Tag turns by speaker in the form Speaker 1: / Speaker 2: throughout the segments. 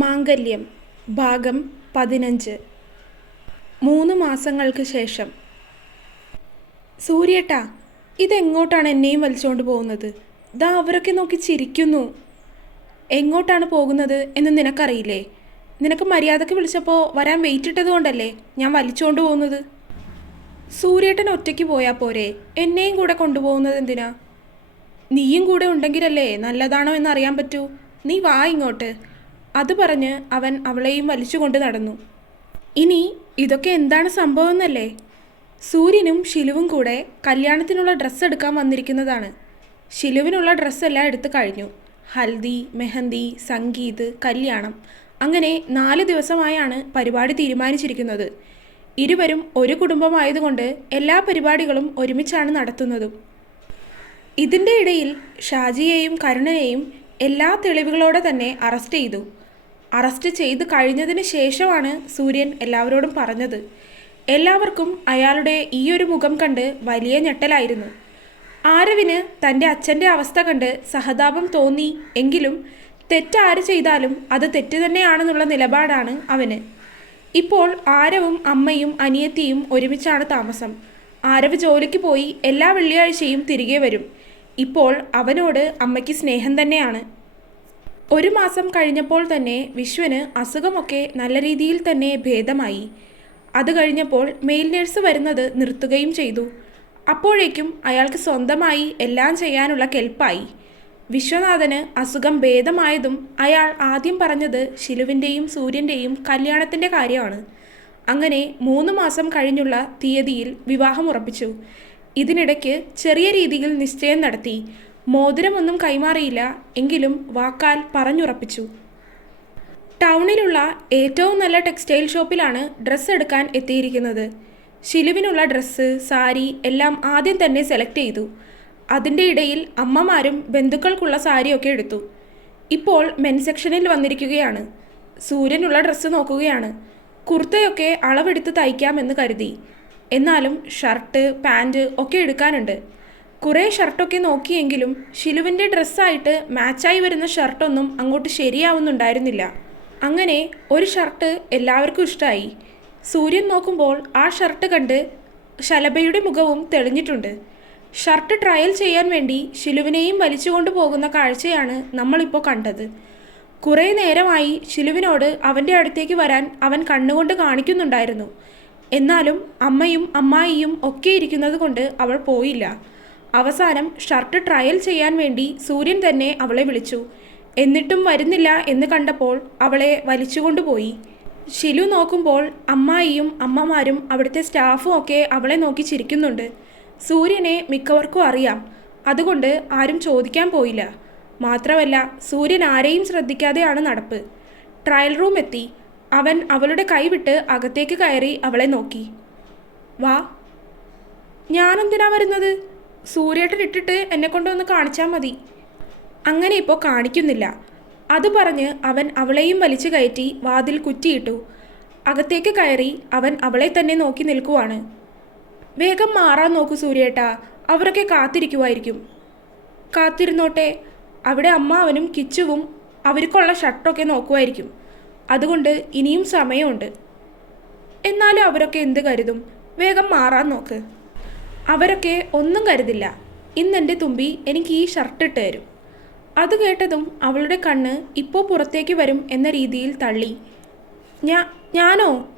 Speaker 1: മാംഗല്യം ഭാഗം പതിനഞ്ച്. മൂന്ന് മാസങ്ങൾക്ക് ശേഷം. സൂര്യേട്ടാ ഇതെങ്ങോട്ടാണ് എന്നെയും വലിച്ചുകൊണ്ട് പോകുന്നത്? ദാ അവരൊക്കെ നോക്കി ചിരിക്കുന്നു. എങ്ങോട്ടാണ് പോകുന്നത് എന്ന് നിനക്കറിയില്ലേ? നിനക്ക് മര്യാദയ്ക്ക് വിളിച്ചപ്പോൾ വരാൻ വെയിറ്റ് ഇട്ടതുകൊണ്ടല്ലേ ഞാൻ വലിച്ചുകൊണ്ട് പോകുന്നത്? സൂര്യേട്ടൻ ഒറ്റയ്ക്ക് പോയാൽ പോരെ? എന്നെയും കൂടെ കൊണ്ടുപോകുന്നത് എന്തിനാ? നീയും കൂടെ ഉണ്ടെങ്കിലല്ലേ നല്ലതാണോ എന്ന് അറിയാൻ പറ്റൂ? നീ വാ ഇങ്ങോട്ട്. അത് പറഞ്ഞ് അവൻ അവളെയും വലിച്ചുകൊണ്ട് നടന്നു. ഇനി ഇതൊക്കെ എന്താണ് സംഭവം എന്നല്ലേ സൂര്യനും ഷിലുവും കൂടെ കല്യാണത്തിനുള്ള ഡ്രസ്സ് എടുക്കാൻ വന്നിരിക്കുന്നതാണ്. ഷിലുവിനുള്ള ഡ്രസ്സെല്ലാം എടുത്തു കഴിഞ്ഞു. ഹൽദി മെഹന്തി സംഗീത് കല്യാണം അങ്ങനെ നാല് ദിവസമായാണ് പരിപാടി തീരുമാനിച്ചിരിക്കുന്നത്. ഇരുവരും ഒരു കുടുംബമായതുകൊണ്ട് എല്ലാ പരിപാടികളും ഒരുമിച്ചാണ് നടത്തുന്നതും. ഇതിന്റെ ഇടയിൽ ഷാജിയെയും കരുണനെയും എല്ലാ തെളിവുകളോടെ തന്നെ അറസ്റ്റ് ചെയ്തു. അറസ്റ്റ് ചെയ്ത് കഴിഞ്ഞതിന് ശേഷമാണ് സൂര്യൻ എല്ലാവരോടും പറഞ്ഞത്. എല്ലാവർക്കും അയാളുടെ ഈ ഒരു മുഖം കണ്ട് വലിയ ഞെട്ടലായിരുന്നു. ആരവിന് തന്റെ അച്ഛന്റെ അവസ്ഥ കണ്ട് സഹതാപം തോന്നി എങ്കിലും തെറ്റാര് ചെയ്താലും അത് തെറ്റ് തന്നെയാണെന്നുള്ള നിലപാടാണ് അവന്. ഇപ്പോൾ ആരവും അമ്മയും അനിയത്തിയും ഒരുമിച്ചാണ് താമസം. ആരവ് ജോലിക്ക് പോയി എല്ലാ വെള്ളിയാഴ്ചയും തിരികെ വരും. ഇപ്പോൾ അവനോട് അമ്മയ്ക്ക് സ്നേഹം തന്നെയാണ്. ഒരു മാസം കഴിഞ്ഞപ്പോൾ തന്നെ വിശ്വന് അസുഖമൊക്കെ നല്ല രീതിയിൽ തന്നെ ഭേദമായി. അത് കഴിഞ്ഞപ്പോൾ മെയിൽ നേഴ്സ് വരുന്നത് നിർത്തുകയും ചെയ്തു. അപ്പോഴേക്കും അയാൾക്ക് സ്വന്തമായി എല്ലാം ചെയ്യാനുള്ള കെൽപ്പായി. വിശ്വനാഥന് അസുഖം ഭേദമായതും അയാൾ ആദ്യം പറഞ്ഞത് ശിലുവിന്റെയും സൂര്യന്റെയും കല്യാണത്തിന്റെ കാര്യമാണ്. അങ്ങനെ മൂന്ന് മാസം കഴിഞ്ഞുള്ള തീയതിയിൽ വിവാഹം ഉറപ്പിച്ചു. ഇതിനിടയ്ക്ക് ചെറിയ രീതിയിൽ നിശ്ചയം നടത്തി. മോതിരമൊന്നും കൈമാറിയില്ല എങ്കിലും വാക്കാൽ പറഞ്ഞുറപ്പിച്ചു. ടൗണിലുള്ള ഏറ്റവും നല്ല ടെക്സ്റ്റൈൽ ഷോപ്പിലാണ് ഡ്രസ്സ് എടുക്കാൻ എത്തിയിരിക്കുന്നത്. ശിലുവിനുള്ള ഡ്രസ്സ് സാരി എല്ലാം ആദ്യം തന്നെ സെലക്ട് ചെയ്തു. അതിന്റെ ഇടയിൽ അമ്മമാരും ബന്ധുക്കൾക്കുള്ള സാരിയൊക്കെ എടുത്തു. ഇപ്പോൾ മെൻ സെക്ഷനിൽ വന്നിരിക്കുകയാണ്. സൂര്യനുള്ള ഡ്രസ്സ് നോക്കുകയാണ്. കുർത്തയൊക്കെ അളവെടുത്ത് തയ്ക്കാമെന്ന് കരുതി. എന്നാലും ഷർട്ട് പാന്റ് ഒക്കെ എടുക്കാനുണ്ട്. കുറേ ഷർട്ടൊക്കെ നോക്കിയെങ്കിലും ഷിലുവിന്റെ ഡ്രസ്സായിട്ട് മാച്ചായി വരുന്ന ഷർട്ടൊന്നും അങ്ങോട്ട് ശരിയാവുന്നുണ്ടായിരുന്നില്ല. അങ്ങനെ ഒരു ഷർട്ട് എല്ലാവർക്കും ഇഷ്ടമായി സൂര്യൻ നോക്കുമ്പോൾ ആ ഷർട്ട് കണ്ട് ശലഭയുടെ മുഖവും തെളിഞ്ഞിട്ടുണ്ട്. ഷർട്ട് ട്രയൽ ചെയ്യാൻ വേണ്ടി ഷിലുവിനെയും വലിച്ചുകൊണ്ട് പോകുന്ന കാഴ്ചയാണ് നമ്മളിപ്പോൾ കണ്ടത്. കുറേ നേരമായി ഷിലുവിനോട് അവന്റെ അടുത്തേക്ക് വരാൻ അവൻ കണ്ണുകൊണ്ട് കാണിക്കുന്നുണ്ടായിരുന്നു. എന്നാലും അമ്മയും അമ്മായിയും ഒക്കെ ഇരിക്കുന്നത് കൊണ്ട് അവൾ പോയില്ല. അവസാനം ഷർട്ട് ട്രയൽ ചെയ്യാൻ വേണ്ടി സൂര്യൻ തന്നെ അവളെ വിളിച്ചു. എന്നിട്ടും വരുന്നില്ല എന്ന് കണ്ടപ്പോൾ അവളെ വലിച്ചുകൊണ്ടുപോയി ഷിലു നോക്കുമ്പോൾ അമ്മായിയും അമ്മമാരും അവിടുത്തെ സ്റ്റാഫും ഒക്കെ അവളെ നോക്കി ചിരിക്കുന്നുണ്ട്. സൂര്യനെ മിക്കവർക്കും അറിയാം. അതുകൊണ്ട് ആരും ചോദിക്കാൻ പോയില്ല. മാത്രമല്ല സൂര്യൻ ആരെയും ശ്രദ്ധിക്കാതെയാണ് നടപ്പ്. ട്രയൽ റൂം എത്തി. അവൻ അവളുടെ കൈവിട്ട് അകത്തേക്ക് കയറി അവളെ നോക്കി. വാ ഞാനെന്തിനാ വരുന്നത്? സൂര്യേട്ടൻ ഇട്ടിട്ട് എന്നെ കൊണ്ടൊന്ന് കാണിച്ചാൽ മതി. അങ്ങനെ ഇപ്പോൾ കാണിക്കുന്നില്ല. അത് പറഞ്ഞ് അവൻ അവളെയും വലിച്ചു കയറ്റി വാതിൽ കുറ്റിയിട്ടു. അകത്തേക്ക് കയറി അവൻ അവളെ തന്നെ നോക്കി നിൽക്കുവാണ്. വേഗം മാറാൻ നോക്കൂ സൂര്യേട്ടാ അവരൊക്കെ കാത്തിരിക്കുമായിരിക്കും കാത്തിരുന്നോട്ടെ അവിടെ അമ്മാവനും കിച്ചുവും അവർക്കുള്ള ഷർട്ടൊക്കെ നോക്കുമായിരിക്കും അതുകൊണ്ട് ഇനിയും സമയമുണ്ട്. എന്നാലും അവരൊക്കെ എന്ത് കരുതും? വേഗം മാറാൻ നോക്ക്. അവരൊക്കെ ഒന്നും കരുതില്ല. ഇന്നെന്റെ തുമ്പി എനിക്ക് ഈ ഷർട്ട് ഇട്ട് തരും. അത് കേട്ടതും അവളുടെ കണ്ണ് ഇപ്പോൾ പുറത്തേക്ക് വരും എന്ന രീതിയിൽ തള്ളി. ഞാ ഞാനോ?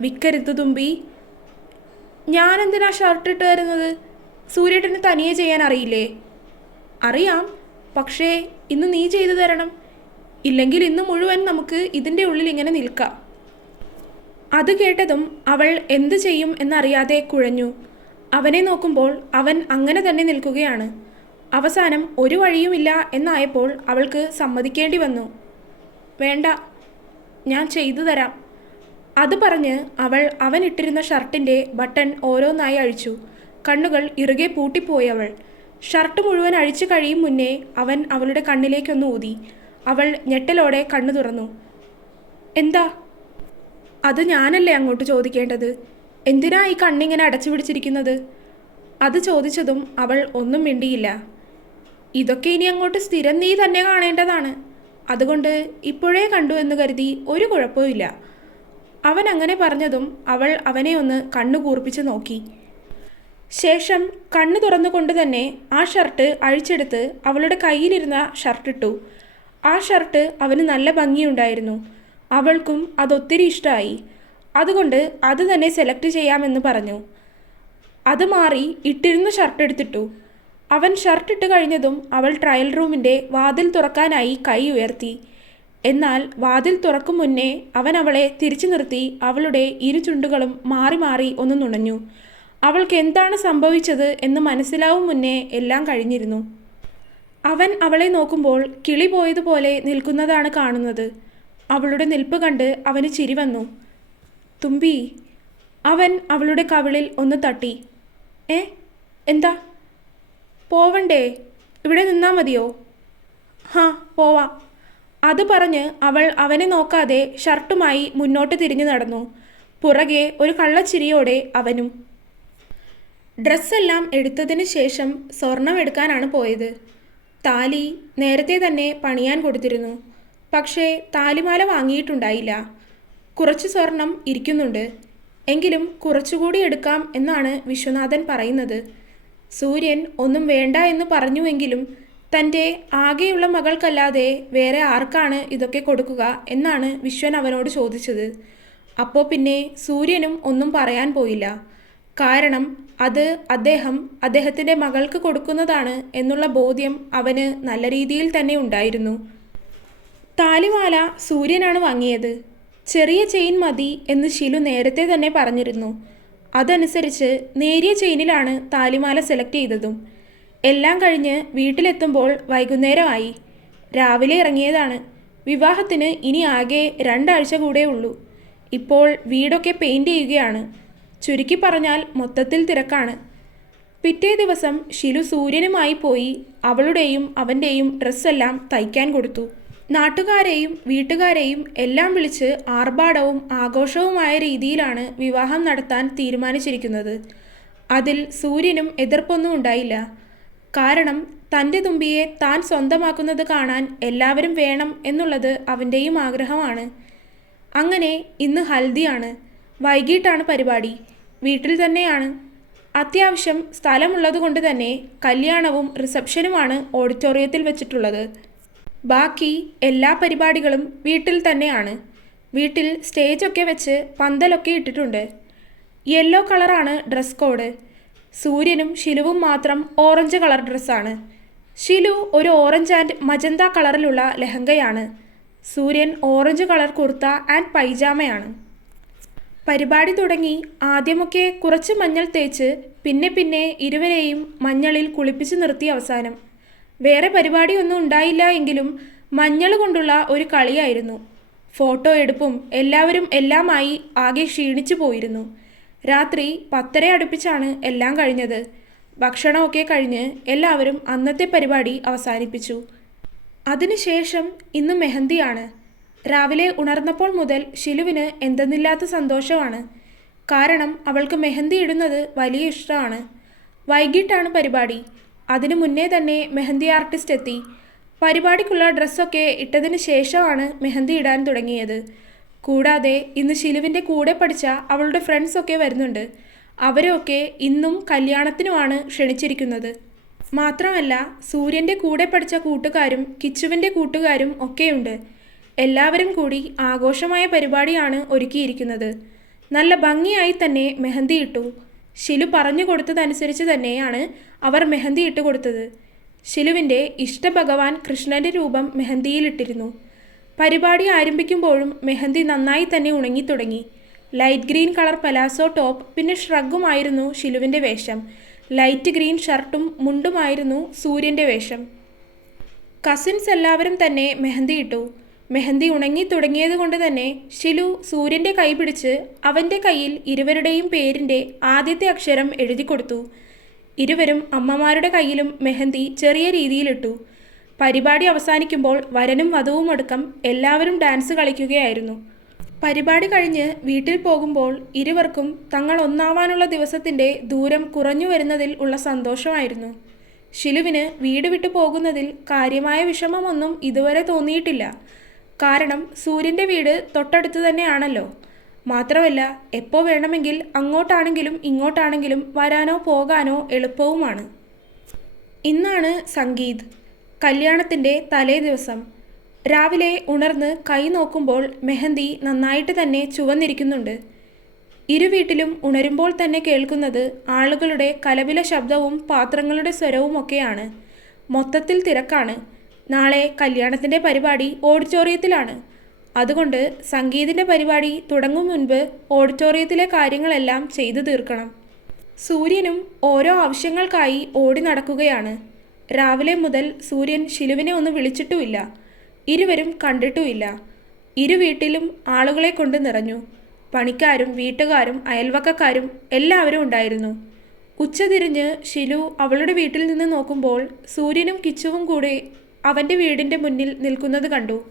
Speaker 1: വിക്കരുത് തുമ്പി. ഞാനെന്തിനാ ഷർട്ട് ഇട്ട് തരുന്നത്? സൂര്യേട്ടന് തനിയെ ചെയ്യാൻ അറിയില്ലേ? അറിയാം പക്ഷേ ഇന്ന് നീ ചെയ്തു തരണം. ഇല്ലെങ്കിൽ ഇന്ന് മുഴുവൻ നമുക്ക് ഇതിന്റെ ഉള്ളിൽ ഇങ്ങനെ നിൽക്കാം. അത് കേട്ടതും അവൾ എന്ത് ചെയ്യും എന്നറിയാതെ കുഴഞ്ഞു. അവനെ നോക്കുമ്പോൾ അവൻ അങ്ങനെ തന്നെ നിൽക്കുകയാണ്. അവസാനം ഒരു വഴിയുമില്ല എന്നായപ്പോൾ അവൾക്ക് സമ്മതിക്കേണ്ടി വന്നു. വേണ്ട ഞാൻ ചെയ്തു തരാം. അത് പറഞ്ഞ് അവൾ അവൻ ഇട്ടിരുന്ന ഷർട്ടിന്റെ ബട്ടൺ ഓരോന്നായി അഴിച്ചു. കണ്ണുകൾ ഇറുകെ പൂട്ടിപ്പോയി അവൾ. ഷർട്ട് മുഴുവൻ അഴിച്ചു കഴിയും മുന്നേ അവൻ അവളുടെ കണ്ണിലേക്കൊന്ന് ഊതി. അവൾ ഞെട്ടലോടെ കണ്ണു തുറന്നു. എന്താ? അത് ഞാനല്ലേ അങ്ങോട്ട് ചോദിക്കേണ്ടത്? എന്തിനാ ഈ കണ്ണിങ്ങനെ അടച്ചു പിടിച്ചിരിക്കുന്നത്? അത് ചോദിച്ചതും അവൾ ഒന്നും മിണ്ടിയില്ല. ഇതൊക്കെ ഇനി അങ്ങോട്ട് സ്ഥിരം നീ തന്നെ കാണേണ്ടതാണ്. അതുകൊണ്ട് ഇപ്പോഴേ കണ്ടു എന്ന് കരുതി ഒരു കുഴപ്പവുമില്ല അവൻ അങ്ങനെ പറഞ്ഞതും അവൾ അവനെ ഒന്ന് കണ്ണു കൂർപ്പിച്ച് നോക്കി. ശേഷം കണ്ണു തുറന്നുകൊണ്ട് തന്നെ ആ ഷർട്ട് അഴിച്ചെടുത്ത് അവളുടെ കയ്യിലിരുന്ന ഷർട്ടിട്ടു ആ ഷർട്ട് അവന് നല്ല ഭംഗിയുണ്ടായിരുന്നു. അവൾക്കും അതൊത്തിരി ഇഷ്ടമായി അതുകൊണ്ട് അത് തന്നെ സെലക്ട് ചെയ്യാമെന്ന് പറഞ്ഞു. അത് മാറി ഇട്ടിരുന്ന ഷർട്ട് എടുത്തിട്ടു. അവൻ ഷർട്ട് ഇട്ട് കഴിഞ്ഞതും അവൾ ട്രയൽ റൂമിന്റെ വാതിൽ തുറക്കാനായി കൈ ഉയർത്തി. എന്നാൽ വാതിൽ തുറക്കും മുന്നേ അവൻ അവളെ തിരിച്ചു നിർത്തി അവളുടെ ഇരു ചുണ്ടുകളും മാറി മാറി ഒന്ന് നുണഞ്ഞു. അവൾക്ക് എന്താണ് സംഭവിച്ചത് എന്ന് മനസ്സിലാവും മുന്നേ എല്ലാം കഴിഞ്ഞിരുന്നു. അവൻ അവളെ നോക്കുമ്പോൾ കിളി പോയതുപോലെ നിൽക്കുന്നതാണ് കാണുന്നത്. അവളുടെ നിൽപ്പ് കണ്ട് അവന് ചിരി വന്നു. തുമ്പി. അവൻ അവളുടെ കവിളിൽ ഒന്ന് തട്ടി. ഏ? എന്താ? പോവണ്ടേ? ഇവിടെ നിന്നാ മതിയോ? ഹാ പോവാ. അത് പറഞ്ഞ് അവൾ അവനെ നോക്കാതെ ഷർട്ടുമായി മുന്നോട്ട് തിരിഞ്ഞു നടന്നു. പുറകെ ഒരു കള്ളച്ചിരിയോടെ അവനും. ഡ്രസ്സെല്ലാം എടുത്തതിന് ശേഷം സ്വർണം എടുക്കാനാണ് പോയത്. താലി നേരത്തെ തന്നെ പണിയാൻ കൊടുത്തിരുന്നു. പക്ഷേ താലിമാല വാങ്ങിയിട്ടുണ്ടായില്ല. കുറച്ച് സ്വർണം ഇരിക്കുന്നുണ്ട്. എങ്കിലും കുറച്ചുകൂടി എടുക്കാം എന്നാണ് വിശ്വനാഥൻ പറയുന്നത്. സൂര്യൻ ഒന്നും വേണ്ട എന്ന് പറഞ്ഞുവെങ്കിലും തന്റെ ആകെയുള്ള മകൾക്കല്ലാതെ വേറെ ആർക്കാണ് ഇതൊക്കെ കൊടുക്കുക എന്നാണ് വിശ്വൻ അവനോട് ചോദിച്ചത്. അപ്പോൾ പിന്നെ സൂര്യനും ഒന്നും പറയാൻ പോയില്ല. കാരണം അത് അദ്ദേഹം അദ്ദേഹത്തിന്റെ മകൾക്ക് കൊടുക്കുന്നതാണ് എന്നുള്ള ബോധ്യം അവന് നല്ല രീതിയിൽ തന്നെ ഉണ്ടായിരുന്നു. താലിമാല സൂര്യനാണ് വാങ്ങിയത്. ചെറിയ ചെയിൻ മതി എന്ന് ഷിലു നേരത്തെ തന്നെ പറഞ്ഞിരുന്നു. അതനുസരിച്ച് നേരിയ ചെയിനിലാണ് താലിമാല സെലക്ട് ചെയ്തതും. എല്ലാം കഴിഞ്ഞ് വീട്ടിലെത്തുമ്പോൾ വൈകുന്നേരമായി. രാവിലെ ഇറങ്ങിയതാണ്. വിവാഹത്തിന് ഇനി ആകെ രണ്ടാഴ്ച കൂടെ ഉള്ളൂ. ഇപ്പോൾ വീടൊക്കെ പെയിന്റ് ചെയ്യുകയാണ്. ചുരുക്കി പറഞ്ഞാൽ മൊത്തത്തിൽ തിരക്കാണ്. പിറ്റേ ദിവസം ഷിലു സൂര്യനുമായി പോയി അവളുടെയും അവന്റെയും ഡ്രസ്സെല്ലാം തയ്ക്കാൻ കൊടുത്തു. നാട്ടുകാരെയും വീട്ടുകാരെയും എല്ലാം വിളിച്ച് ആർഭാടവും ആഘോഷവുമായ രീതിയിലാണ് വിവാഹം നടത്താൻ തീരുമാനിച്ചിരിക്കുന്നത്. അതിൽ സൂര്യനും എതിർപ്പൊന്നും ഉണ്ടായില്ല. കാരണം തന്റെ തുമ്പിയെ താൻ സ്വന്തമാക്കുന്നത് കാണാൻ എല്ലാവരും വേണം എന്നുള്ളത് അവന്റെയും ആഗ്രഹമാണ്. അങ്ങനെ ഇന്ന് ഹൽദിയാണ്. വൈകിട്ടാണ് പരിപാടി. വീട്ടിൽ തന്നെയാണ്. അത്യാവശ്യം സ്ഥലമുള്ളത് കൊണ്ട് തന്നെ കല്യാണവും റിസപ്ഷനുമാണ് ഓഡിറ്റോറിയത്തിൽ വെച്ചിട്ടുള്ളത്. ബാക്കി എല്ലാ പരിപാടികളും വീട്ടിൽ തന്നെയാണ്. വീട്ടിൽ സ്റ്റേജൊക്കെ വെച്ച് പന്തലൊക്കെ ഇട്ടിട്ടുണ്ട്. യെല്ലോ കളറാണ് ഡ്രസ് കോഡ്. സൂര്യനും ഷിലുവും മാത്രം ഓറഞ്ച് കളർ ഡ്രസ്സാണ്. ഷിലു ഒരു ഓറഞ്ച് ആൻഡ് മജന്ത കളറിലുള്ള ലെഹങ്കയാണ്. Suryan orange colour kurta and പൈജാമയാണ്. പരിപാടി തുടങ്ങി ആദ്യമൊക്കെ കുറച്ച് മഞ്ഞൾ തേച്ച് പിന്നെ പിന്നെ ഇരുവരെയും മഞ്ഞളിൽ കുളിപ്പിച്ച് നിർത്തി അവസാനം. വേറെ പരിപാടിയൊന്നും ഉണ്ടായില്ല എങ്കിലും മഞ്ഞൾ കൊണ്ടുള്ള ഒരു കളിയായിരുന്നു. ഫോട്ടോ എടുപ്പും എല്ലാവരും എല്ലാമായി ആകെ ക്ഷീണിച്ചു പോയിരുന്നു. രാത്രി പത്തര അടുപ്പിച്ചാണ് എല്ലാം കഴിഞ്ഞത്. ഭക്ഷണമൊക്കെ കഴിഞ്ഞ് എല്ലാവരും അന്നത്തെ പരിപാടി അവസാനിപ്പിച്ചു. അതിനുശേഷം ഇന്ന് മെഹന്തിയാണ്. രാവിലെ ഉണർന്നപ്പോൾ മുതൽ ഷിലുവിന് എന്തെന്നില്ലാത്ത സന്തോഷമാണ്. കാരണം അവൾക്ക് മെഹന്തി ഇടുന്നത് വലിയ ഇഷ്ടമാണ്. വൈകിട്ടാണ് പരിപാടി. അതിനു മുന്നേ തന്നെ മെഹന്തി ആർട്ടിസ്റ്റ് എത്തി. പരിപാടിക്കുള്ള ഡ്രസ്സൊക്കെ ഇട്ടതിന് ശേഷമാണ് മെഹന്തി ഇടാൻ തുടങ്ങിയത്. കൂടാതെ ഇന്ന് ശിലുവിന്റെ കൂടെ പഠിച്ച അവളുടെ ഫ്രണ്ട്സൊക്കെ വരുന്നുണ്ട്. അവരെയൊക്കെ ഇന്നും കല്യാണത്തിനുമാണ് ക്ഷണിച്ചിരിക്കുന്നത്. മാത്രമല്ല സൂര്യന്റെ കൂടെ പഠിച്ച കൂട്ടുകാരും കിച്ചുവിന്റെ കൂട്ടുകാരും ഒക്കെയുണ്ട്. എല്ലാവരും കൂടി ആഘോഷമായ പരിപാടിയാണ് ഒരുക്കിയിരിക്കുന്നത്. നല്ല ഭംഗിയായി തന്നെ മെഹന്തി ഇട്ടു. ഷിലു പറഞ്ഞു കൊടുത്തതനുസരിച്ച് തന്നെയാണ് അവർ മെഹന്തി ഇട്ട് കൊടുത്തത്. ഷിലുവിന്റെ ഇഷ്ടഭഗവാൻ കൃഷ്ണന്റെ രൂപം മെഹന്തിയിലിട്ടിരുന്നു. പരിപാടി ആരംഭിക്കുമ്പോഴും മെഹന്തി നന്നായി തന്നെ ഉണങ്ങി തുടങ്ങി light green colour palazzo top പിന്നെ ഷ്രഗുമായിരുന്നു ഷിലുവിന്റെ വേഷം. ലൈറ്റ് ഗ്രീൻ ഷർട്ടും മുണ്ടുമായിരുന്നു സൂര്യന്റെ വേഷം. കസിൻസ് എല്ലാവരും തന്നെ മെഹന്തി ഇട്ടു. മെഹന്തി ഉണങ്ങി തുടങ്ങിയതുകൊണ്ട് തന്നെ ഷിലു സൂര്യന്റെ കൈ പിടിച്ച് അവന്റെ കയ്യിൽ ഇരുവരുടെയും പേരിന്റെ ആദ്യത്തെ അക്ഷരം എഴുതി കൊടുത്തു. ഇരുവരും അമ്മമാരുടെ കയ്യിലും മെഹന്തി ചെറിയ രീതിയിലിട്ടു. പരിപാടി അവസാനിക്കുമ്പോൾ വരനും വധുവും അടക്കം എല്ലാവരും ഡാൻസ് കളിക്കുകയായിരുന്നു. പരിപാടി കഴിഞ്ഞ് വീട്ടിൽ പോകുമ്പോൾ ഇരുവർക്കും തങ്ങൾ ഒന്നാവാനുള്ള ദിവസത്തിന്റെ ദൂരം കുറഞ്ഞു വരുന്നതിൽ ഉള്ള സന്തോഷമായിരുന്നു. ഷിലുവിന് വീട് വിട്ടു പോകുന്നതിൽ കാര്യമായ വിഷമമൊന്നും ഇതുവരെ തോന്നിയിട്ടില്ല. കാരണം സൂര്യന്റെ വീട് തൊട്ടടുത്ത് തന്നെയാണല്ലോ. മാത്രമല്ല എപ്പോൾ വേണമെങ്കിൽ അങ്ങോട്ടാണെങ്കിലും ഇങ്ങോട്ടാണെങ്കിലും വരാനോ പോകാനോ എളുപ്പവുമാണ്. ഇന്നാണ് സംഗീത് കല്യാണത്തിന്റെ തലേ ദിവസം. രാവിലെ ഉണർന്ന് കൈ നോക്കുമ്പോൾ മെഹന്തി നന്നായിട്ട് തന്നെ ചുവന്നിരിക്കുന്നുണ്ട്. ഇരു വീട്ടിലും ഉണരുമ്പോൾ തന്നെ കേൾക്കുന്നത് ആളുകളുടെ കലപില ശബ്ദവും പാത്രങ്ങളുടെ സ്വരവുമൊക്കെയാണ്. മൊത്തത്തിൽ തിരക്കാണ്. നാളെ കല്യാണത്തിന്റെ പരിപാടി ഓഡിറ്റോറിയത്തിലാണ്. അതുകൊണ്ട് സംഗീതിന്റെ പരിപാടി തുടങ്ങും മുൻപ് ഓഡിറ്റോറിയത്തിലെ കാര്യങ്ങളെല്ലാം ചെയ്തു തീർക്കണം. സൂര്യനും ഓരോ ആവശ്യങ്ങൾക്കായി ഓടി നടക്കുകയാണ്. രാവിലെ മുതൽ സൂര്യൻ ശിലുവിനെ ഒന്ന് വിളിച്ചിട്ടുമില്ല. ഇരുവരും കണ്ടിട്ടുമില്ല. ഇരു വീട്ടിലും ആളുകളെ കൊണ്ട് നിറഞ്ഞു. പണിക്കാരും വീട്ടുകാരും അയൽവക്കക്കാരും എല്ലാവരും ഉണ്ടായിരുന്നു. ഉച്ചതിരിഞ്ഞ് ശിലു അവളുടെ വീട്ടിൽ നിന്ന് നോക്കുമ്പോൾ സൂര്യനും കിച്ചുവും കൂടെ അവന്റെ വീടിന്റെ മുന്നിൽ നിൽക്കുന്നത് കണ്ടു.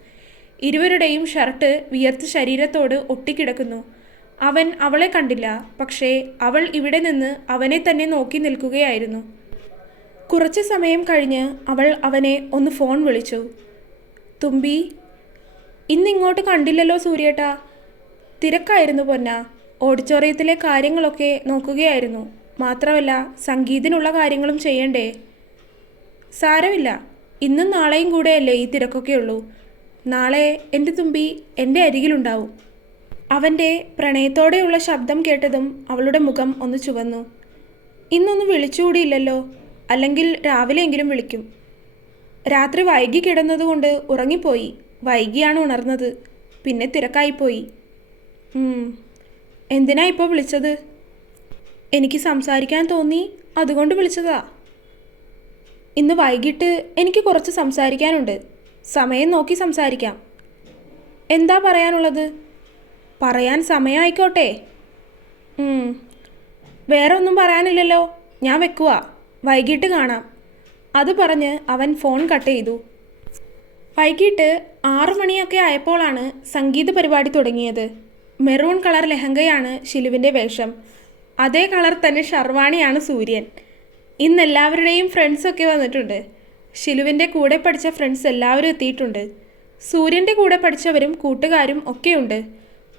Speaker 1: ഇരുവരുടെയും ഷർട്ട് വിയർത്ത് ശരീരത്തോട് ഒട്ടിക്കിടക്കുന്നു. അവൻ അവളെ കണ്ടില്ല പക്ഷേ അവൾ ഇവിടെ നിന്ന് അവനെ തന്നെ നോക്കി നിൽക്കുകയായിരുന്നു. കുറച്ച് സമയം കഴിഞ്ഞ് അവൾ അവനെ ഒന്ന് ഫോൺ വിളിച്ചു. തുമ്പി ഇന്നിങ്ങോട്ട് കണ്ടില്ലല്ലോ സൂര്യേട്ടാ. തിരക്കായിരുന്നു പൊന്ന. ഓഡിറ്റോറിയത്തിലെ കാര്യങ്ങളൊക്കെ നോക്കുകയായിരുന്നു. മാത്രമല്ല സംഗീതിനുള്ള കാര്യങ്ങളും ചെയ്യണ്ടേ? സാരമില്ല. ഇന്നും നാളെയും കൂടെയല്ലേ ഈ തിരക്കൊക്കെ ഉള്ളൂ നാളെ എന്റെ തുമ്പി എന്റെ അരികിലുണ്ടാവും. അവന്റെ പ്രണയത്തോടെയുള്ള ശബ്ദം കേട്ടതും അവളുടെ മുഖം ഒന്ന് ചുവന്നു. ഇന്നൊന്നും വിളിച്ചുകൂടിയില്ലല്ലോ? അല്ലെങ്കിൽ രാവിലെയെങ്കിലും വിളിക്കും. രാത്രി വൈകി കിടന്നതുകൊണ്ട് ഉറങ്ങിപ്പോയി. വൈകിയാണ് ഉണർന്നത്. പിന്നെ തിരക്കായിപ്പോയി. എന്തിനാ ഇപ്പോൾ വിളിച്ചത്? എനിക്ക് സംസാരിക്കാൻ തോന്നി. അതുകൊണ്ട് വിളിച്ചതാ. ഇന്ന് വൈകിട്ട് എനിക്ക് കുറച്ച് സംസാരിക്കാനുണ്ട്. സമയം നോക്കി സംസാരിക്കാം. എന്താ പറയാനുള്ളത്? പറയാൻ സമയമായിക്കോട്ടെ. വേറെ ഒന്നും പറയാനില്ലല്ലോ. ഞാൻ വെക്കുക വൈകിട്ട് കാണാം. അത് പറഞ്ഞ് അവൻ ഫോൺ കട്ട് ചെയ്തു. വൈകിട്ട് ആറു മണിയൊക്കെ ആയപ്പോഴാണ് സംഗീത പരിപാടി തുടങ്ങിയത്. മെറൂൺ കളർ ലെഹങ്കയാണ് ഷിലുവിന്റെ വേഷം. അതേ കളർ തന്നെ ഷർവാണിയാണ് സൂര്യൻ. ഇന്ന് എല്ലാവരുടെയും ഫ്രണ്ട്സൊക്കെ വന്നിട്ടുണ്ട്. ഷിലുവിന്റെ കൂടെ പഠിച്ച ഫ്രണ്ട്സ് എല്ലാവരും എത്തിയിട്ടുണ്ട്. സൂര്യന്റെ കൂടെ പഠിച്ചവരും കൂട്ടുകാരും ഒക്കെയുണ്ട്.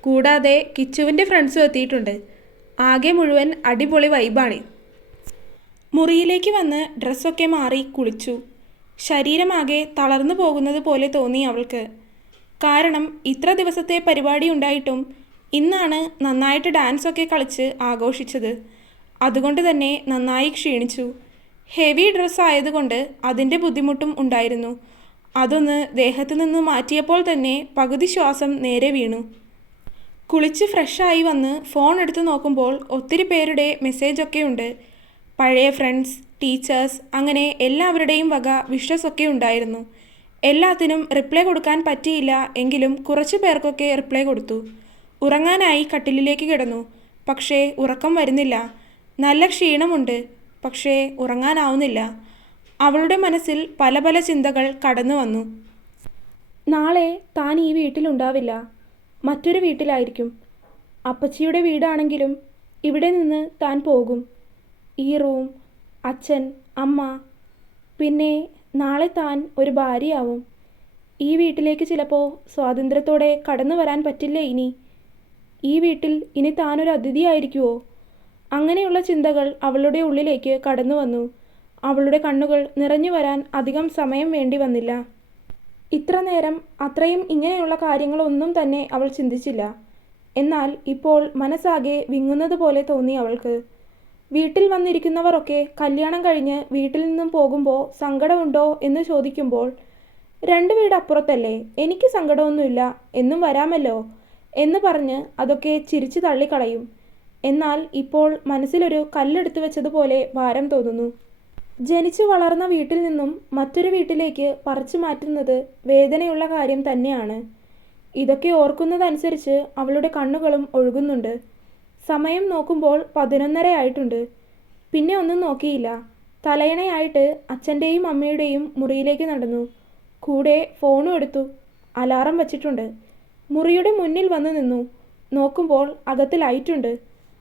Speaker 1: കൂടാതെ കിച്ചുവിന്റെ ഫ്രണ്ട്സും എത്തിയിട്ടുണ്ട്. ആകെ മുഴുവൻ അടിപൊളി വൈബാണ് മുറിയിലേക്ക് വന്ന് ഡ്രസ്സൊക്കെ മാറി കുളിച്ചു. ശരീരമാകെ തളർന്നു പോകുന്നത് പോലെ തോന്നി അവൾക്ക്. കാരണം ഇത്ര ദിവസത്തെ പരിപാടി ഉണ്ടായിട്ടും ഇന്നാണ് നന്നായിട്ട് ഡാൻസൊക്കെ കളിച്ച് ആഘോഷിച്ചത്. അതുകൊണ്ട് തന്നെ നന്നായി ക്ഷീണിച്ചു. ഹെവി ഡ്രസ്സ് ആയതുകൊണ്ട് അതിന്റെ ബുദ്ധിമുട്ടും ഉണ്ടായിരുന്നു. അതൊന്ന് ദേഹത്തു നിന്ന് മാറ്റിയപ്പോൾ തന്നെ പകുതി ശ്വാസം നേരെ വീണു. കുളിച്ച് ഫ്രഷായി വന്ന് ഫോൺ എടുത്ത് നോക്കുമ്പോൾ ഒത്തിരി പേരുടെ മെസ്സേജൊക്കെ ഉണ്ട്. പഴയ ഫ്രണ്ട്സ് ടീച്ചേഴ്സ് അങ്ങനെ എല്ലാവരുടെയും വക വിഷസ് ഒക്കെ ഉണ്ടായിരുന്നു. എല്ലാത്തിനും റിപ്ലൈ കൊടുക്കാൻ പറ്റിയില്ല എങ്കിലും കുറച്ച് പേർക്കൊക്കെ റിപ്ലൈ കൊടുത്തു. ഉറങ്ങാനായി കട്ടിലിലേക്ക് കിടന്നു. പക്ഷേ ഉറക്കം വരുന്നില്ല. നല്ല ക്ഷീണമുണ്ട് പക്ഷേ ഉറങ്ങാനാവുന്നില്ല. അവളുടെ മനസ്സിൽ പല പല ചിന്തകൾ കടന്നു വന്നു. നാളെ താൻ ഈ വീട്ടിലുണ്ടാവില്ല. മറ്റൊരു വീട്ടിലായിരിക്കും. അപ്പച്ചിയുടെ വീടാണെങ്കിലും ഇവിടെ നിന്ന് താൻ പോകും. ഈ റൂം അച്ഛൻ അമ്മ പിന്നെ നാളെ താൻ ഒരു ഭാര്യയാവും. ഈ വീട്ടിലേക്ക് ചിലപ്പോൾ സ്വാതന്ത്ര്യത്തോടെ കടന്നു വരാൻ പറ്റില്ല ഇനി? ഈ വീട്ടിൽ ഇനി താനൊരു അതിഥിയായിരിക്കുമോ അങ്ങനെയുള്ള ചിന്തകൾ അവളുടെ ഉള്ളിലേക്ക് കടന്നു വന്നു. അവളുടെ കണ്ണുകൾ നിറഞ്ഞു വരാൻ അധികം സമയം വേണ്ടി വന്നില്ല. ഇത്ര നേരം അത്രയും ഇങ്ങനെയുള്ള കാര്യങ്ങളൊന്നും തന്നെ അവൾ ചിന്തിച്ചില്ല. എന്നാൽ ഇപ്പോൾ മനസ്സാകെ വിങ്ങുന്നത് പോലെ തോന്നി അവൾക്ക്. വീട്ടിൽ വന്നിരിക്കുന്നവരൊക്കെ കല്യാണം കഴിഞ്ഞ് വീട്ടിൽ നിന്നും പോകുമ്പോൾ സങ്കടമുണ്ടോ എന്ന് ചോദിക്കുമ്പോൾ രണ്ട് വീട് അപ്പുറത്തല്ലേ? എനിക്ക് സങ്കടമൊന്നുമില്ല. എന്നും വരാമല്ലോ? എന്ന് പറഞ്ഞ് അതൊക്കെ ചിരിച്ചു തള്ളിക്കളയും. എന്നാൽ ഇപ്പോൾ മനസ്സിലൊരു കല്ലെടുത്തു വെച്ചതുപോലെ ഭാരം തോന്നുന്നു. ജനിച്ചു വളർന്ന വീട്ടിൽ നിന്നും മറ്റൊരു വീട്ടിലേക്ക് പറിച്ചു മാറ്റുന്നത് വേദനയുള്ള കാര്യം തന്നെയാണ്. ഇതൊക്കെ ഓർക്കുന്നതനുസരിച്ച് അവളുടെ കണ്ണുകളും ഒഴുകുന്നുണ്ട്. സമയം നോക്കുമ്പോൾ പതിനൊന്നര ആയിട്ടുണ്ട്. പിന്നെ ഒന്നും നോക്കിയില്ല. തലയണയായിട്ട് അച്ഛന്റെയും അമ്മയുടെയും മുറിയിലേക്ക് നടന്നു. കൂടെ ഫോണും എടുത്തു. അലാറം വച്ചിട്ടുണ്ട്. മുറിയുടെ മുന്നിൽ വന്നു നിന്നു. നോക്കുമ്പോൾ അകത്ത് ലൈറ്റുണ്ട്.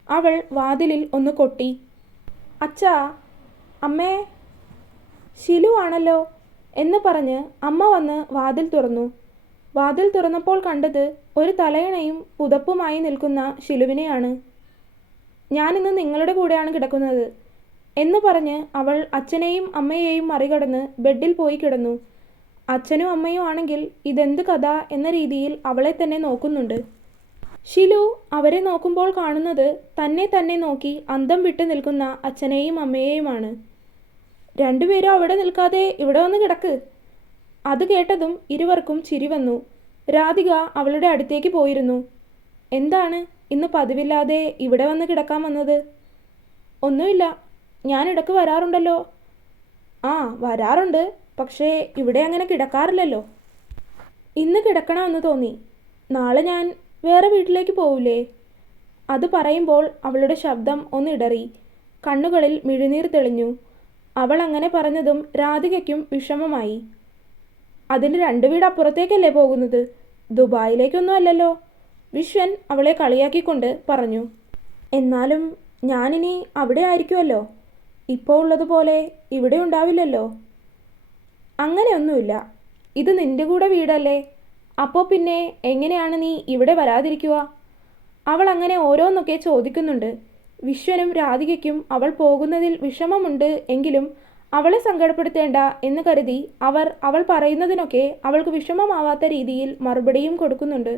Speaker 1: അവൾ വാതിലിൽ ഒന്ന് കൊട്ടി. അച്ഛാ അമ്മേ ഷിലു ആണല്ലോ? എന്ന് പറഞ്ഞ് അമ്മ വന്ന് വാതിൽ തുറന്നു. വാതിൽ തുറന്നപ്പോൾ കണ്ടത് ഒരു തലയണയും പുതപ്പുമായി നിൽക്കുന്ന ശിലുവിനെയാണ്. ഞാനിന്ന് നിങ്ങളുടെ കൂടെയാണ് കിടക്കുന്നത് എന്ന് പറഞ്ഞ് അവൾ അച്ഛനെയും അമ്മയെയും മറികടന്ന് ബെഡിൽ പോയി കിടന്നു. അച്ഛനും അമ്മയും ആണെങ്കിൽ ഇതെന്ത് കഥ എന്ന രീതിയിൽ അവളെ തന്നെ നോക്കുന്നുണ്ട്. ഷിലു അവരെ നോക്കുമ്പോൾ കാണുന്നത് തന്നെ തന്നെ നോക്കി അന്തം വിട്ടു നിൽക്കുന്ന അച്ഛനെയും അമ്മയെയുമാണ്. രണ്ടുപേരും അവിടെ നിൽക്കാതെ ഇവിടെ വന്ന് കിടക്ക്. അത് കേട്ടതും ഇരുവർക്കും ചിരി വന്നു. രാധിക അവളുടെ അടുത്തേക്ക് പോയിരുന്നു. എന്താണ് ഇന്ന് പതിവില്ലാതെ ഇവിടെ വന്ന് കിടക്കാൻ വന്നത്? ഒന്നുമില്ല ഞാൻ ഇടയ്ക്ക് വരാറുണ്ടല്ലോ. ആ വരാറുണ്ട് പക്ഷേ ഇവിടെ അങ്ങനെ കിടക്കാറില്ലല്ലോ. ഇന്ന് കിടക്കണമെന്ന് തോന്നി. നാളെ ഞാൻ വേറെ വീട്ടിലേക്ക് പോവില്ലേ അത് പറയുമ്പോൾ അവളുടെ ശബ്ദം ഒന്നിടറി കണ്ണുകളിൽ മിഴിനീർ തെളിഞ്ഞു. അവൾ അങ്ങനെ പറഞ്ഞതും രാധികയ്ക്കും വിഷമമായി. അതിന് രണ്ട് വീട് അപ്പുറത്തേക്കല്ലേ പോകുന്നത്? ദുബായിലേക്കൊന്നും അല്ലല്ലോ വിശ്വൻ അവളെ കളിയാക്കിക്കൊണ്ട് പറഞ്ഞു. എന്നാലും ഞാനിനി അവിടെ ആയിരിക്കുമല്ലോ. ഇപ്പോൾ ഉള്ളതുപോലെ ഇവിടെ ഉണ്ടാവില്ലല്ലോ. അങ്ങനെയൊന്നുമില്ല. ഇത് നിന്റെ കൂടെ വീടല്ലേ? അപ്പോൾ പിന്നെ എങ്ങനെയാണ് നീ ഇവിടെ വരാതിരിക്കുക അവൾ അങ്ങനെ ഓരോന്നൊക്കെ ചോദിക്കുന്നുണ്ട്. വിശ്വനും രാധികയ്ക്കും അവൾ പോകുന്നതിൽ വിഷമമുണ്ട് എങ്കിലും അവളെ സങ്കടപ്പെടുത്തേണ്ട എന്ന് കരുതി അവർ അവൾ പറയുന്നതിനൊക്കെ അവൾക്ക് വിഷമമാവാത്ത രീതിയിൽ മറുപടിയും കൊടുക്കുന്നുണ്ട്.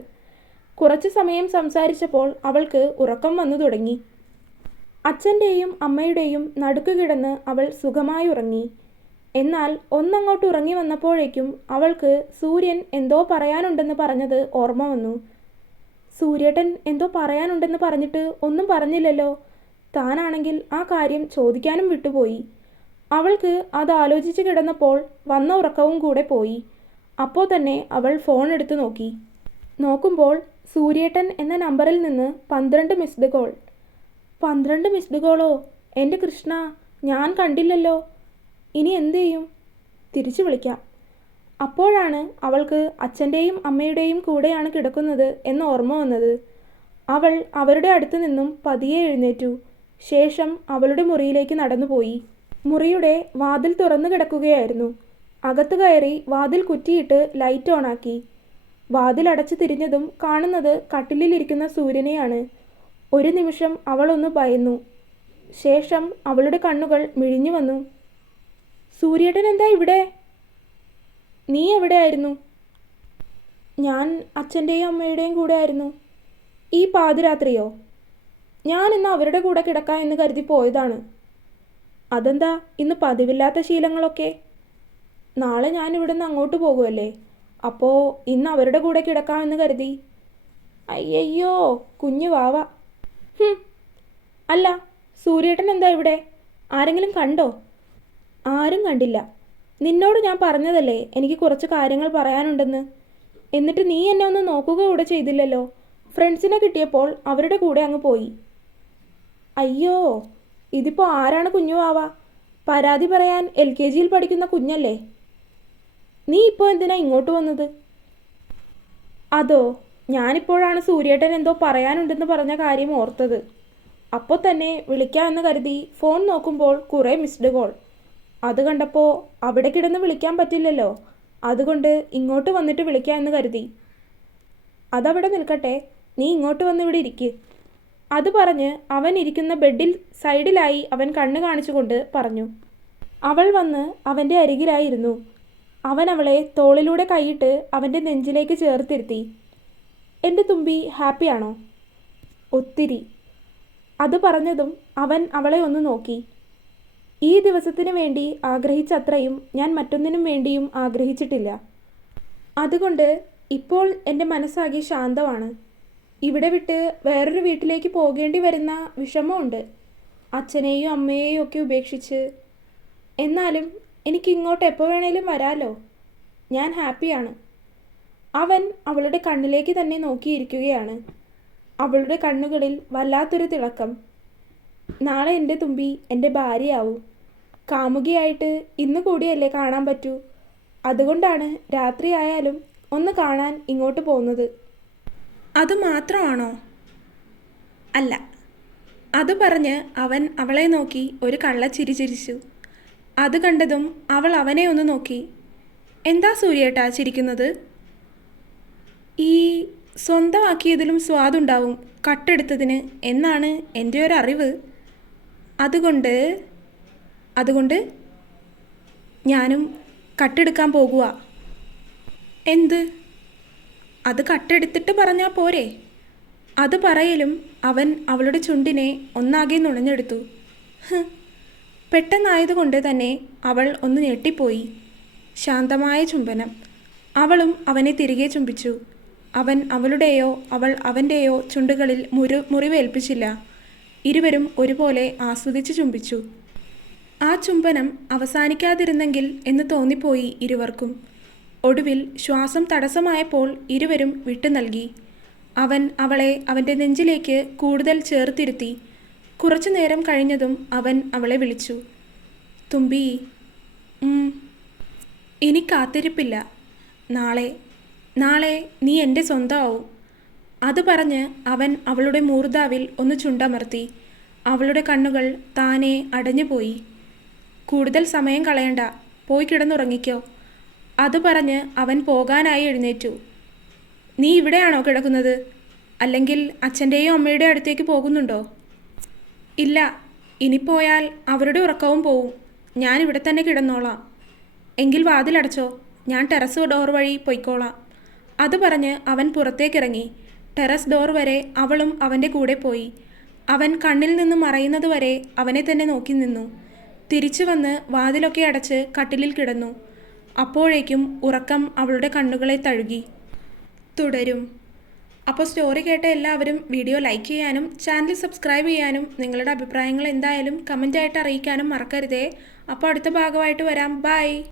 Speaker 1: കുറച്ച് സമയം സംസാരിച്ചപ്പോൾ അവൾക്ക് ഉറക്കം വന്നു തുടങ്ങി. അച്ഛന്റെയും അമ്മയുടെയും നടുക്ക് കിടന്ന് അവൾ സുഖമായി ഉറങ്ങി. എന്നാൽ ഒന്നങ്ങോട്ട് ഉറങ്ങി വന്നപ്പോഴേക്കും അവൾക്ക് സൂര്യൻ എന്തോ പറയാനുണ്ടെന്ന് പറഞ്ഞത് ഓർമ്മ വന്നു. സൂര്യേട്ടൻ എന്തോ പറയാനുണ്ടെന്ന് പറഞ്ഞിട്ട് ഒന്നും പറഞ്ഞില്ലല്ലോ. താനാണെങ്കിൽ ആ കാര്യം ചോദിക്കാനും വിട്ടുപോയി. അവൾക്ക് അത് ആലോചിച്ച് കിടന്നപ്പോൾ വന്ന ഉറക്കവും കൂടെ പോയി. അപ്പോൾ തന്നെ അവൾ ഫോൺ എടുത്തു നോക്കി. നോക്കുമ്പോൾ സൂര്യേട്ടൻ എന്ന നമ്പറിൽ നിന്ന് പന്ത്രണ്ട് മിസ്ഡ് കോൾ പന്ത്രണ്ട് മിസ്ഡ് കോളോ എന്റെ കൃഷ്ണ ഞാൻ കണ്ടില്ലല്ലോ. ഇനി എന്തു ചെയ്യും? തിരിച്ചു വിളിക്കാം. അപ്പോഴാണ് അവൾക്ക് അച്ഛന്റെയും അമ്മയുടെയും കൂടെയാണ് കിടക്കുന്നത് എന്ന് ഓർമ്മ വന്നത്. അവൾ അവരുടെ അടുത്ത് നിന്നും പതിയെ എഴുന്നേറ്റു. ശേഷം അവളുടെ മുറിയിലേക്ക് നടന്നുപോയി. മുറിയുടെ വാതിൽ തുറന്നു കിടക്കുകയായിരുന്നു. അകത്ത് കയറി വാതിൽ കുറ്റിയിട്ട് ലൈറ്റ് ഓണാക്കി വാതിൽ അടച്ചു തിരിഞ്ഞതും കാണുന്നത് കട്ടിലിലിരിക്കുന്ന സൂര്യനെയാണ്. ഒരു നിമിഷം അവളൊന്ന് ഭയന്നു. ശേഷം അവളുടെ കണ്ണുകൾ മിഴിഞ്ഞു വന്നു. സൂര്യേട്ടൻ എന്താ ഇവിടെ? നീ എവിടെയായിരുന്നു? ഞാൻ അച്ഛന്റെയും അമ്മയുടെയും കൂടെ ആയിരുന്നു. ഈ പാതിരാത്രിയോ? ഞാൻ ഇന്ന് അവരുടെ കൂടെ കിടക്കാം എന്ന് കരുതി പോയതാണ്. അതെന്താ? ഇന്ന് പതിവില്ലാത്ത ശീലങ്ങളൊക്കെ? നാളെ ഞാൻ ഇവിടുന്ന് അങ്ങോട്ട് പോകുമല്ലേ അപ്പോൾ ഇന്ന് അവരുടെ കൂടെ കിടക്കാം എന്ന് കരുതി. അയ്യയ്യോ കുഞ്ഞു വാവ. അല്ല സൂര്യേട്ടൻ എന്താ ഇവിടെ? ആരെങ്കിലും കണ്ടോ? ആരും കണ്ടില്ല. നിന്നോട് ഞാൻ പറഞ്ഞതല്ലേ എനിക്ക് കുറച്ച് കാര്യങ്ങൾ പറയാനുണ്ടെന്ന്. എന്നിട്ട് നീ എന്നെ ഒന്ന് നോക്കുക കൂടെ ചെയ്തില്ലല്ലോ. ഫ്രണ്ട്സിനെ കിട്ടിയപ്പോൾ അവരുടെ കൂടെ അങ്ങ് പോയി. അയ്യോ ഇതിപ്പോൾ ആരാണ് കുഞ്ഞുവാവ പരാതി പറയാൻ എൽ കെ ജിയിൽ പഠിക്കുന്ന കുഞ്ഞല്ലേ? നീ ഇപ്പോൾ എന്തിനാ ഇങ്ങോട്ട് വന്നത്? അതോ ഞാനിപ്പോഴാണ് സൂര്യേട്ടൻ എന്തോ പറയാനുണ്ടെന്ന് പറഞ്ഞ കാര്യം ഓർത്തത്. അപ്പോൾ തന്നെ വിളിക്കാമെന്ന് കരുതി ഫോൺ നോക്കുമ്പോൾ കുറേ മിസ്ഡ് കോൾ അത് കണ്ടപ്പോൾ അവിടെ കിടന്ന് വിളിക്കാൻ പറ്റില്ലല്ലോ. അതുകൊണ്ട് ഇങ്ങോട്ട് വന്നിട്ട് വിളിക്കാം എന്ന് കരുതി. അതവിടെ നിൽക്കട്ടെ നീ ഇങ്ങോട്ട് വന്ന് ഇവിടെ ഇരിക്ക്. അത് പറഞ്ഞ് അവൻ ഇരിക്കുന്ന ബെഡിൽ സൈഡിലായി അവൻ കണ്ണ് കാണിച്ചുകൊണ്ട് പറഞ്ഞു. അവൾ വന്ന് അവന്റെ അരികിലായിരുന്നു. അവൻ അവളെ തോളിലൂടെ കൈയിട്ട് അവന്റെ നെഞ്ചിലേക്ക് ചേർത്തിരുത്തി. എന്റെ തുമ്പി ഹാപ്പിയാണോ? ഒത്തിരി. അത് പറഞ്ഞതും അവൻ അവളെ ഒന്ന് നോക്കി. ഈ ദിവസത്തിനു വേണ്ടി ആഗ്രഹിച്ചത്രയും ഞാൻ മറ്റൊന്നിനും വേണ്ടിയും ആഗ്രഹിച്ചിട്ടില്ല. അതുകൊണ്ട് ഇപ്പോൾ എന്റെ മനസ്സാകെ ശാന്തമാണ്. ഇവിടെ വിട്ട് വേറൊരു വീട്ടിലേക്ക് പോകേണ്ടി വരുന്ന വിഷമമുണ്ട്. അച്ഛനെയും അമ്മയെയും ഒക്കെ ഉപേക്ഷിച്ച്. എന്നാലും എനിക്ക് ഇങ്ങോട്ട് എപ്പോൾ വേണേലും വരാലോ? ഞാൻ ഹാപ്പിയാണ്. അവൻ അവളുടെ കണ്ണിലേക്ക് തന്നെ നോക്കിയിരിക്കുകയാണ്. അവളുടെ കണ്ണുകളിൽ വല്ലാത്തൊരു തിളക്കം. നാളെ എന്റെ തുമ്പി എന്റെ ഭാര്യയാവും. കാമുകിയായിട്ട് ഇന്ന് കൂടിയല്ലേ കാണാൻ പറ്റൂ. അതുകൊണ്ടാണ് രാത്രിയായാലും ഒന്ന് കാണാൻ ഇങ്ങോട്ട് പോകുന്നത്. അത് മാത്രമാണോ? അല്ല. അത് പറഞ്ഞ് അവൻ അവളെ നോക്കി ഒരു കള്ളച്ചിരി ചിരിച്ചു. അത് കണ്ടതും അവൾ അവനെ ഒന്ന് നോക്കി. എന്താ സൂര്യേട്ടാ ചിരിക്കുന്നത്? ഈ സ്വന്തമാക്കിയതിലും സ്വാദുണ്ടാവും കട്ടെടുത്തതിന് എന്നാണ് എന്റെ ഒരറിവ് അതുകൊണ്ട് അതുകൊണ്ട് ഞാനും കട്ടെടുക്കാൻ പോകുക എന്ത്? അത് കട്ടെടുത്തിട്ട് പറഞ്ഞാൽ പോരെ. അത് പറയലും അവൻ അവളുടെ ചുണ്ടിനെ ഒന്നാകെ നുണഞ്ഞെടുത്തു പെട്ടെന്നായതുകൊണ്ട് തന്നെ അവൾ ഒന്ന് ഞെട്ടിപ്പോയി. ശാന്തമായ ചുംബനം. അവളും അവനെ തിരികെ ചുംബിച്ചു. അവൻ അവളുടെയോ അവൾ അവന്റെയോ ചുണ്ടുകളിൽ മുറി മുറിവേൽപ്പിച്ചില്ല. ഇരുവരും ഒരുപോലെ ആസ്വദിച്ചു ചുംബിച്ചു. ആ ചുംബനം അവസാനിക്കാതിരുന്നെങ്കിൽ എന്ന് തോന്നിപ്പോയി ഇരുവർക്കും. ഒടുവിൽ ശ്വാസം തടസ്സമായപ്പോൾ ഇരുവരും വിട്ടു നൽകി. അവൻ അവളെ അവന്റെ നെഞ്ചിലേക്ക് കൂടുതൽ ചേർത്തിരുത്തി. കുറച്ചു നേരം കഴിഞ്ഞതും അവൻ അവളെ വിളിച്ചു. തുമ്പി. ഇനി കാത്തിരിപ്പില്ല. നാളെ നാളെ നീ എന്റെ സ്വന്തമാവും. അത് പറഞ്ഞ് അവൻ അവളുടെ മൂർധാവിൽ ഒന്ന് ചുണ്ടമർത്തി. അവളുടെ കണ്ണുകൾ താനെ അടഞ്ഞുപോയി കൂടുതൽ സമയം കളയണ്ട. പോയി കിടന്നുറങ്ങിക്കോ. അത് പറഞ്ഞ് അവൻ പോകാനായി എഴുന്നേറ്റു. നീ ഇവിടെയാണോ കിടക്കുന്നത്? അല്ലെങ്കിൽ അച്ഛന്റെയോ അമ്മയുടെയോ അടുത്തേക്ക് പോകുന്നുണ്ടോ? ഇല്ല. ഇനി പോയാൽ അവരുടെ ഉറക്കവും പോവും. ഞാൻ ഇവിടെ തന്നെ കിടന്നോളാം. എങ്കിൽ വാതിലടച്ചോ. ഞാൻ ടെറസ് ഡോർ വഴി പൊയ്ക്കോളാം. അത് പറഞ്ഞ് അവൻ പുറത്തേക്കിറങ്ങി. ടെറസ് ഡോർ വരെ അവളും അവന്റെ കൂടെ പോയി. അവൻ കണ്ണിൽ നിന്ന് മറയുന്നത് വരെ അവനെ തന്നെ നോക്കി നിന്നു. തിരിച്ചു വന്ന് വാതിലൊക്കെ അടച്ച് കട്ടിലിൽ കിടന്നു. അപ്പോഴേക്കും ഉറക്കം അവളുടെ കണ്ണുകളെ തഴുകി. തുടരും. അപ്പോൾ സ്റ്റോറി കേട്ട എല്ലാവരും വീഡിയോ ലൈക്ക് ചെയ്യാനും ചാനൽ സബ്സ്ക്രൈബ് ചെയ്യാനും നിങ്ങളുടെ അഭിപ്രായങ്ങൾ എന്തായാലും കമന്റായിട്ട് അറിയിക്കാനും മറക്കരുതേ. അപ്പോൾ അടുത്ത ഭാഗമായിട്ട് വരാം. ബൈ.